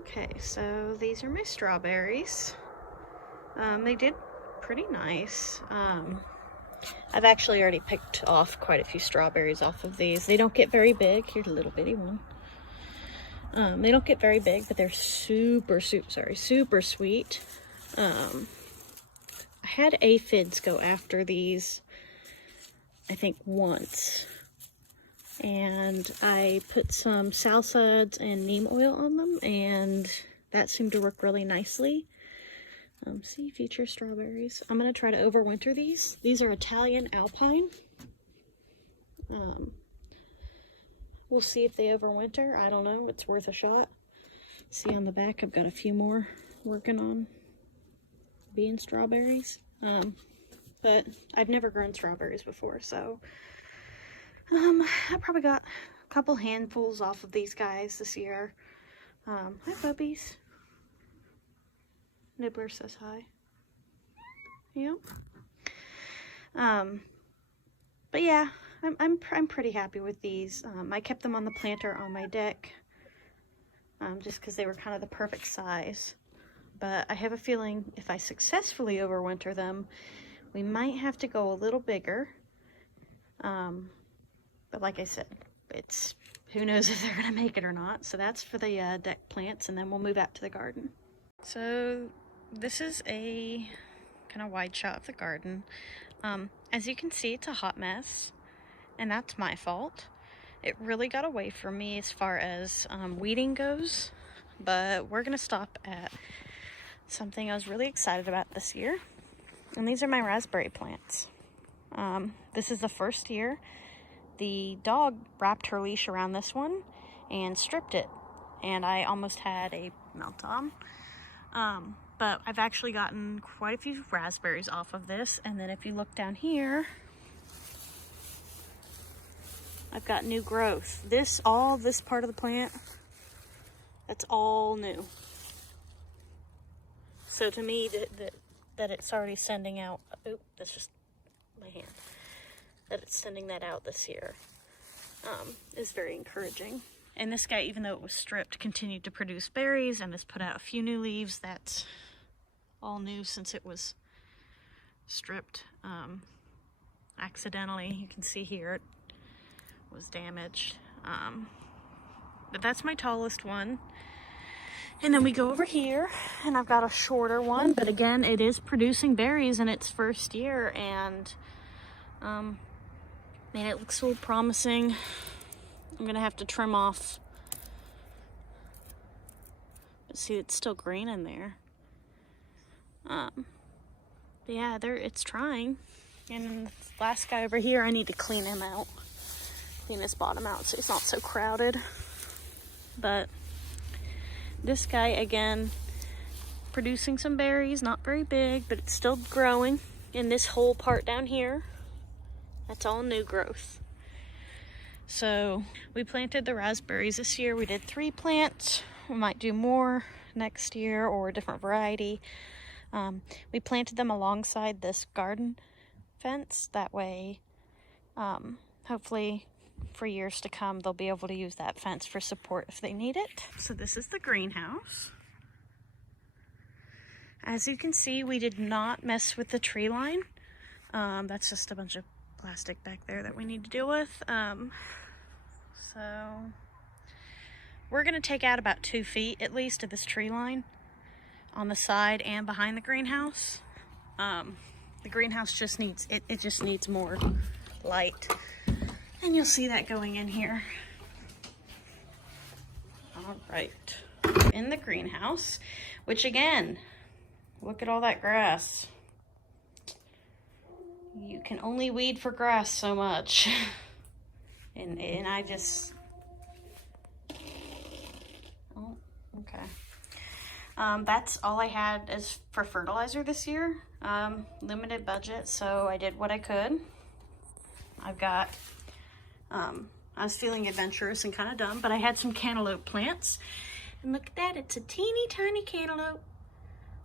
Okay, so these are my strawberries. They did pretty nice. I've actually already picked off quite a few strawberries off of these. They don't get very big. Here's a little bitty one. They don't get very big, but they're super sweet. I had aphids go after these, I think once. And I put some salsids and neem oil on them, and that seemed to work really nicely. See, future strawberries. I'm going to try to overwinter these. These are Italian Alpine. We'll see if they overwinter. I don't know. It's worth a shot. See on the back, I've got a few more working on being strawberries. But I've never grown strawberries before, so I probably got a couple handfuls off of these guys this year. Hi, puppies. Nibbler says hi. Yep. But yeah, I'm pretty happy with these. I kept them on the planter on my deck, just because they were kind of the perfect size. But I have a feeling if I successfully overwinter them, we might have to go a little bigger. But like I said, who knows if they're gonna make it or not. So that's for the deck plants, and then we'll move out to the garden. So this is a kind of wide shot of the garden. As you can see, it's a hot mess, and that's my fault. It really got away from me as far as weeding goes, but we're gonna stop at something I was really excited about this year, and these are my raspberry plants. This is the first year. The dog wrapped her leash around this one and stripped it, and I almost had a meltdown. But I've actually gotten quite a few raspberries off of this, and then if you look down here, I've got new growth. All this part of the plant, that's all new. So to me, that it's already sending out, oh, that's just my hand, that it's sending that out this year is very encouraging. And this guy, even though it was stripped, continued to produce berries and has put out a few new leaves. That's all new since it was stripped accidentally. You can see here it was damaged. But that's my tallest one. And then we go over here, and I've got a shorter one, but again, it is producing berries in its first year, and man, it looks so promising. I'm gonna have to trim off. But see, it's still green in there. But yeah, it's trying. And then the last guy over here, I need to clean him out. Clean his bottom out so he's not so crowded. But this guy, again, producing some berries, not very big, but it's still growing. In this whole part down here, that's all new growth. So we planted the raspberries this year. We did 3 plants. We might do more next year or a different variety. We planted them alongside this garden fence. That way, hopefully for years to come, they'll be able to use that fence for support if they need it. So this is the greenhouse. As you can see, we did not mess with the tree line. That's just a bunch of plastic back there that we need to deal with. So we're gonna take out about 2 feet at least of this tree line on the side and behind the greenhouse. The greenhouse just needs, it just needs more light. And you'll see that going in here. All right, in the greenhouse, which again, look at all that grass. You can only weed for grass so much. And I just, oh, okay. That's all I had as for fertilizer this year. Limited budget, so I did what I could. I've got, I was feeling adventurous and kind of dumb, but I had some cantaloupe plants. And look at that, it's a teeny tiny cantaloupe.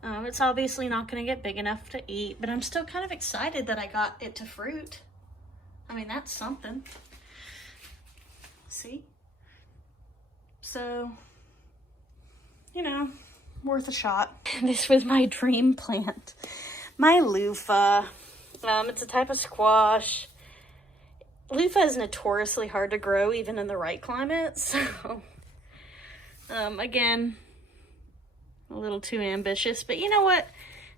It's obviously not going to get big enough to eat, but I'm still kind of excited that I got it to fruit. I mean, that's something. See? So, you worth a shot. This was my dream plant. My loofah. It's a type of squash. Loofah is notoriously hard to grow even in the right climate, so again, a little too ambitious, but you know what?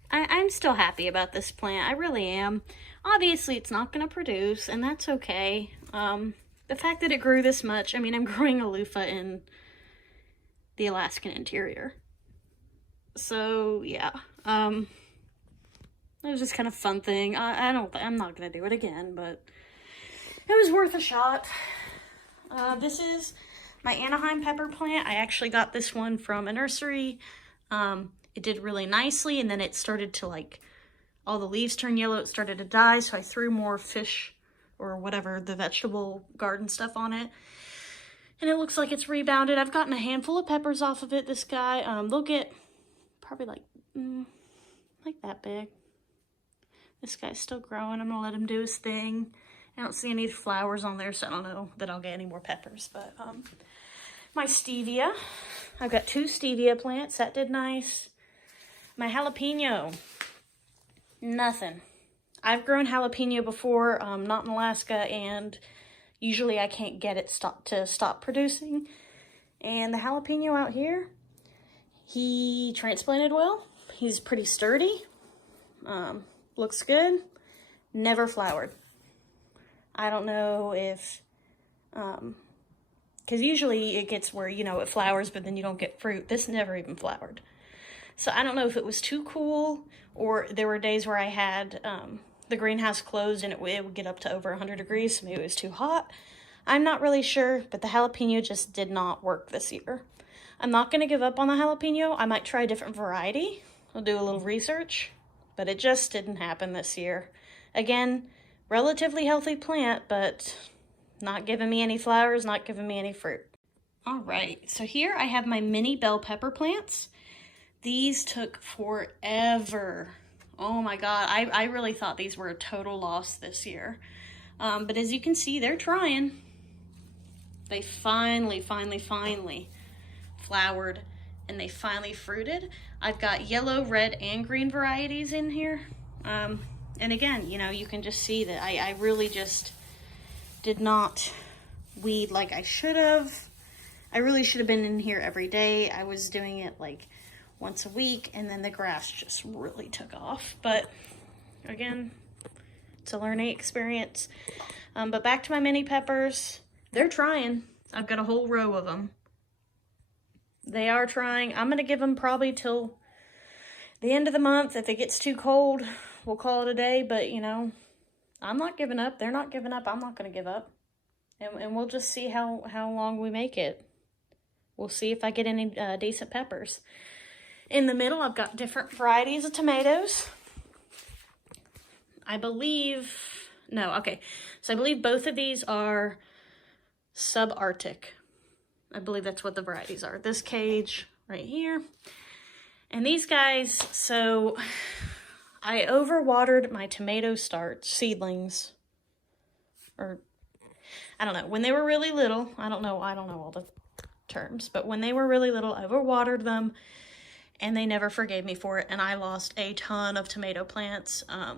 I'm still happy about this plant. I really am. Obviously, it's not going to produce, and that's okay. The fact that it grew this much, I mean, I'm growing a loofah in the Alaskan interior. So, yeah. It was just kind of a fun thing. I'm not going to do it again, but it was worth a shot. This is my Anaheim pepper plant. I actually got this one from a nursery. It did really nicely, and then it started to, like, all the leaves turned yellow. It started to die, so I threw more fish or whatever, the vegetable garden stuff on it. And it looks like it's rebounded. I've gotten a handful of peppers off of it, this guy. They'll get probably like that big. This guy's still growing. I'm gonna let him do his thing. I don't see any flowers on there, so I don't know that I'll get any more peppers. But my stevia, I've got 2 stevia plants. That did nice. My jalapeno, nothing. I've grown jalapeno before, not in Alaska, and usually I can't get it to stop producing. And the jalapeno out here, he transplanted well. He's pretty sturdy. Looks good. Never flowered. I don't know if, because usually it gets where, you know, it flowers, but then you don't get fruit. This never even flowered. So I don't know if it was too cool, or there were days where I had the greenhouse closed and it would get up to over 100 degrees, so maybe it was too hot. I'm not really sure, but the jalapeno just did not work this year. I'm not going to give up on the jalapeno. I might try a different variety. I'll do a little research, but it just didn't happen this year. Again, relatively healthy plant, but not giving me any flowers, not giving me any fruit. All right, so here I have my mini bell pepper plants. These took forever. Oh my God, I really thought these were a total loss this year. But as you can see, they're trying. They finally flowered, and they finally fruited. I've got yellow, red, and green varieties in here. And again, you know, you can just see that I really just did not weed like I should have. I really should have been in here every day. I was doing it like once a week, and then the grass just really took off. But again, it's a learning experience. But back to my mini peppers. They're trying. I've got a whole row of them. They are trying. I'm going to give them probably till the end of the month. If it gets too cold, we'll call it a day. But, you know, I'm not giving up. They're not giving up. I'm not going to give up. And we'll just see how long we make it. We'll see if I get any decent peppers. In the middle, I've got different varieties of tomatoes. I believe both of these are subarctic. I believe that's what the varieties are. This cage right here. And these guys, so I overwatered my tomato seedlings. Or, I don't know, when they were really little, I don't know all the terms, but when they were really little, I overwatered them, and they never forgave me for it, and I lost a ton of tomato plants. I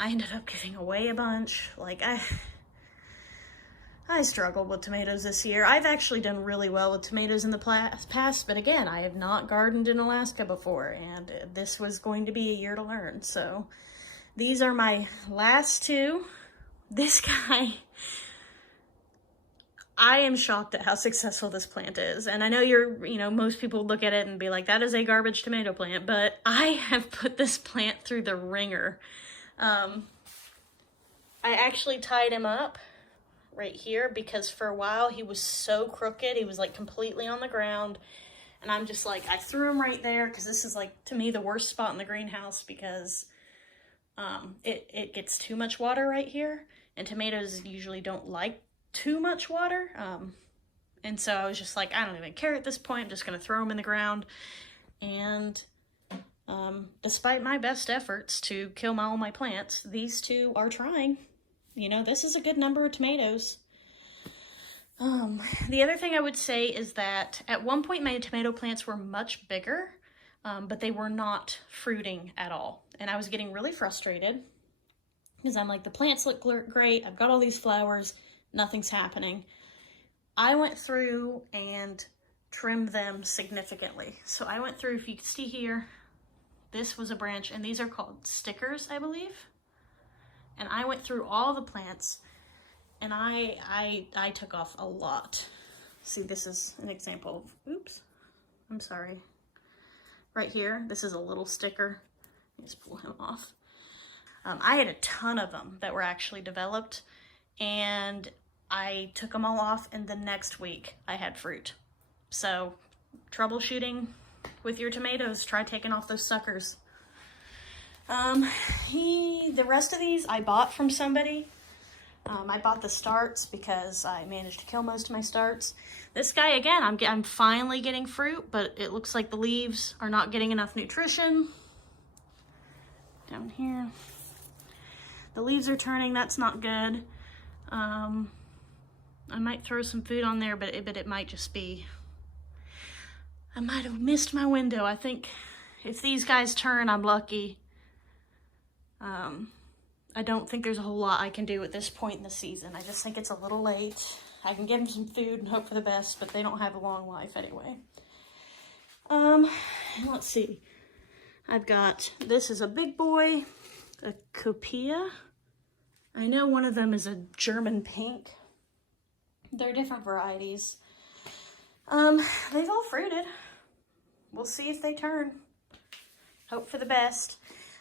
ended up giving away a bunch. Like, I struggled with tomatoes this year. I've actually done really well with tomatoes in the past, but again, I have not gardened in Alaska before, and this was going to be a year to learn. So these are my last 2. This guy, I am shocked at how successful this plant is. And I know most people look at it and be like, that is a garbage tomato plant, but I have put this plant through the ringer. I actually tied him up right here because for a while he was so crooked. He was like completely on the ground. And I'm just like, I threw him right there because this is like, to me, the worst spot in the greenhouse because it gets too much water right here. And tomatoes usually don't like too much water. And so I was just like, I don't even care at this point. I'm just going to throw them in the ground. And despite my best efforts to kill all my plants, these 2 are trying. You know, this is a good number of tomatoes. The other thing I would say is that at one point my tomato plants were much bigger. but they were not fruiting at all. And I was getting really frustrated because I'm like, the plants look great. I've got all these flowers. Nothing's happening. I went through and trimmed them significantly. So I went through, if you can see here, this was a branch, and these are called stickers, I believe. And I went through all the plants, and I took off a lot. See, this is an example of, oops, I'm sorry. Right here, this is a little sticker. Let me just pull him off. I had a ton of them that were actually developed, and I took them all off, and the next week I had fruit. So, troubleshooting with your tomatoes, try taking off those suckers. The rest of these I bought from somebody. I bought the starts because I managed to kill most of my starts. This guy, again, I'm finally getting fruit, but it looks like the leaves are not getting enough nutrition. Down here. The leaves are turning, that's not good. I might throw some food on there, but it might just be, I might have missed my window. I think if these guys turn, I'm lucky. I don't think there's a whole lot I can do at this point in the season. I just think it's a little late. I can give them some food and hope for the best, but they don't have a long life anyway. Let's see. I've got, this is a big boy, a copia. I know one of them is a German pink. They're different varieties. They've all fruited. We'll see if they turn. Hope for the best.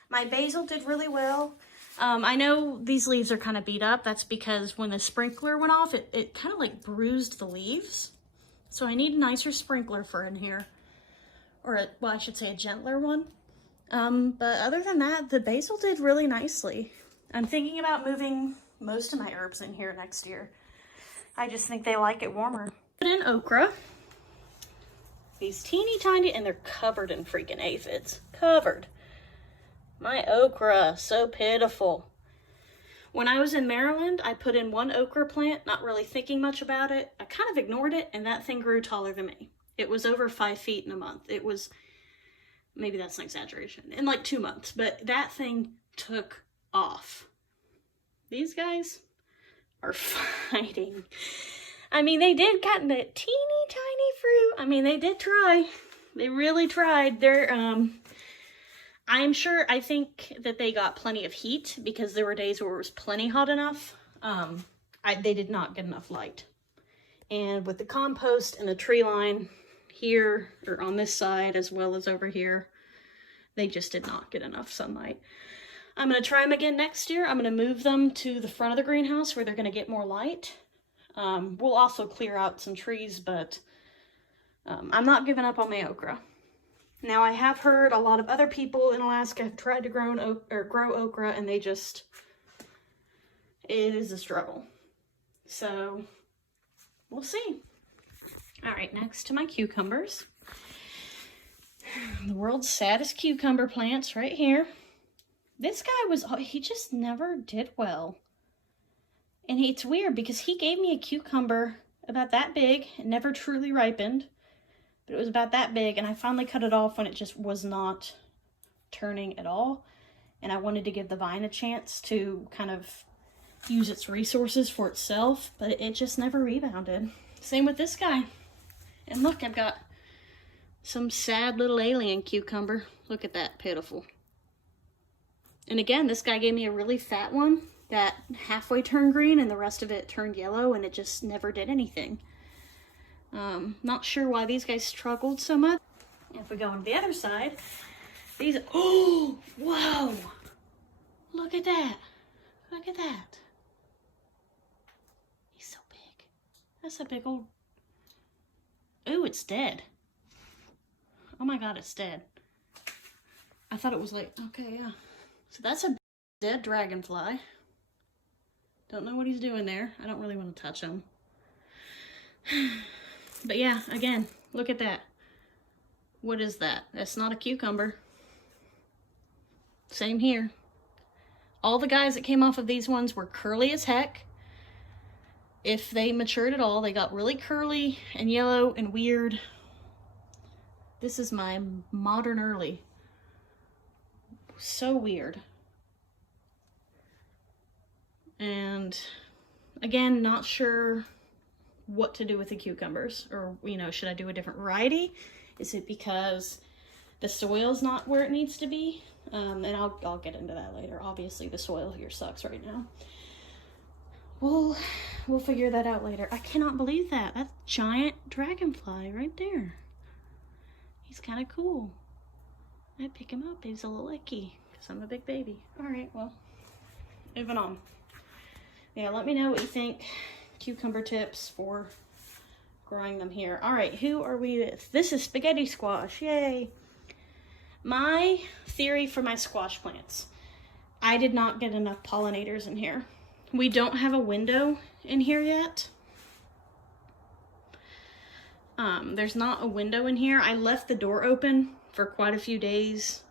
My basil did really well. I know these leaves are kind of beat up. That's because when the sprinkler went off, it kind of like bruised the leaves. So I need a nicer sprinkler for in here. Or, well, I should say a gentler one. But other than that, the basil did really nicely. I'm thinking about moving most of my herbs in here next year. I just think they like it warmer. Put in okra. These teeny tiny, and they're covered in freaking aphids. Covered. My okra, so pitiful. When I was in Maryland, I put in one okra plant, not really thinking much about it. I kind of ignored it, and that thing grew taller than me. It was over 5 feet in a month. It was, maybe that's an exaggeration, in like 2 months, but that thing took off. These guys are fighting. I mean, they did got that teeny tiny fruit. I mean, they did try. They really tried. They're, I'm sure, I think that they got plenty of heat because there were days where it was plenty hot enough. They did not get enough light. And with the compost and the tree line here, or on this side as well as over here, they just did not get enough sunlight. I'm going to try them again next year. I'm going to move them to the front of the greenhouse where they're going to get more light. We'll also clear out some trees, but I'm not giving up on my okra. Now, I have heard a lot of other people in Alaska have tried to grow okra, and it is a struggle. So, we'll see. All right, next to my cucumbers. The world's saddest cucumber plants right here. This guy he just never did well. And it's weird because he gave me a cucumber about that big. It never truly ripened. But it was about that big, and I finally cut it off when it just was not turning at all. And I wanted to give the vine a chance to kind of use its resources for itself, but it just never rebounded. Same with this guy. And look, I've got some sad little alien cucumber. Look at that, pitiful. And again, this guy gave me a really fat one that halfway turned green and the rest of it turned yellow, and it just never did anything. Not sure why these guys struggled so much. If we go on the other side, these, oh, whoa, look at that. Look at that. He's so big. That's a big old, ooh, it's dead. Oh my God, it's dead. I thought it was like, okay, yeah. So that's a dead dragonfly. Don't know what he's doing there. I don't really want to touch him. But yeah, again, look at that. What is that? That's not a cucumber. Same here. All the guys that came off of these ones were curly as heck. If they matured at all, they got really curly and yellow and weird. This is my modern early. So weird. And again, not sure what to do with the cucumbers, or, you know, should I do a different variety? Is it because the soil's not where it needs to be? And I'll get into that later. Obviously the soil here sucks right now. We'll figure that out later. I cannot believe that. That's a giant dragonfly right there. He's kind of cool. I'd pick him up. He's a little icky because I'm a big baby. All right, well, moving on. Yeah, let me know what you think. Cucumber tips for growing them here. All right, who are we with? This is spaghetti squash. Yay. My theory for my squash plants. I did not get enough pollinators in here. We don't have a window in here yet. There's not a window in here. I left the door open for quite a few days,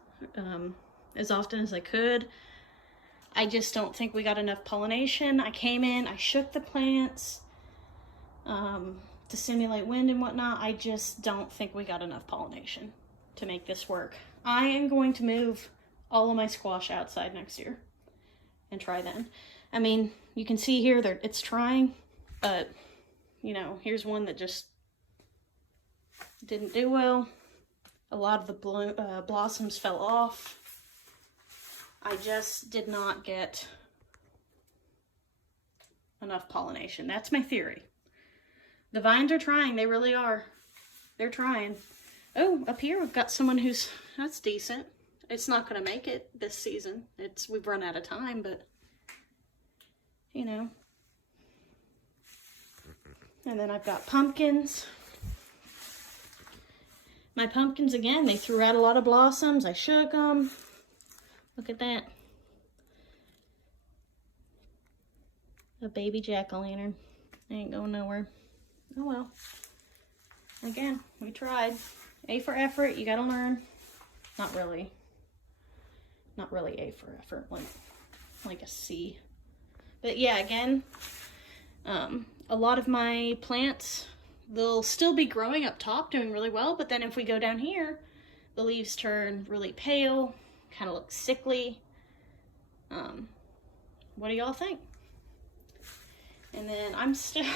as often as I could. I just don't think we got enough pollination. I came in, I shook the plants to simulate wind and whatnot. I just don't think we got enough pollination to make this work. I am going to move all of my squash outside next year and try then. I mean, you can see here that it's trying, but, you know, here's one that just didn't do well. A lot of the blossoms fell off. I just did not get enough pollination. That's my theory. The vines are trying. They really are. They're trying. Oh, up here we've got someone that's decent. It's not going to make it this season. We've run out of time, but, you know. And then I've got pumpkins. My pumpkins, again, they threw out a lot of blossoms. I shook them. Look at that. A baby jack-o'-lantern. Ain't going nowhere. Oh well. Again, we tried. A for effort, you gotta learn. Not really. Not really A for effort, like a C. But yeah, again, a lot of my plants, they'll still be growing up top, doing really well, but then if we go down here, the leaves turn really pale, kind of look sickly. What do y'all think? And then I'm still,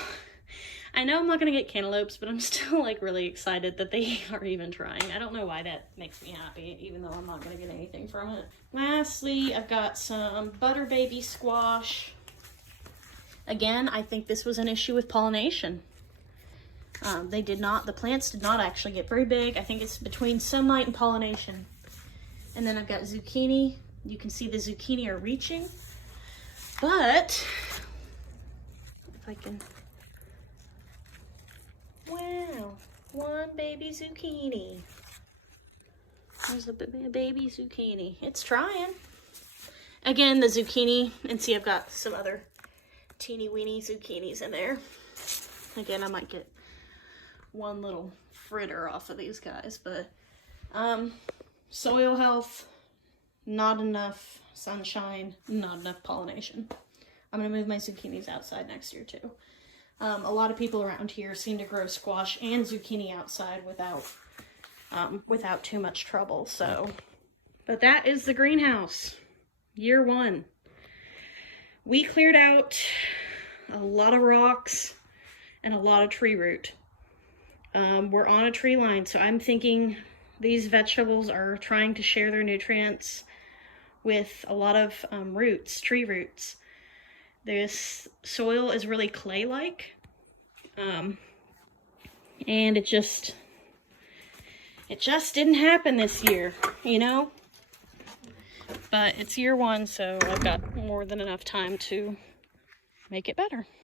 I know I'm not gonna get cantaloupes, but I'm still like really excited that they are even trying. I don't know why that makes me happy, even though I'm not gonna get anything from it. Lastly, I've got some butter baby squash. Again, I think this was an issue with pollination. The plants did not actually get very big. I think it's between sunlight and pollination. And then I've got zucchini. You can see the zucchini are reaching, but if I can, wow, one baby zucchini. There's a baby zucchini. It's trying. Again, the zucchini, and see I've got some other teeny weeny zucchinis in there. Again, I might get one little fritter off of these guys, but soil health, not enough sunshine, not enough pollination. I'm gonna move my zucchinis outside next year too. A lot of people around here seem to grow squash and zucchini outside without too much trouble. So, but that is the greenhouse, year one. We cleared out a lot of rocks and a lot of tree root. We're on a tree line, so I'm thinking these vegetables are trying to share their nutrients with a lot of roots, tree roots. This soil is really clay-like, and it just didn't happen this year, you know? But it's year one, so I've got more than enough time to make it better.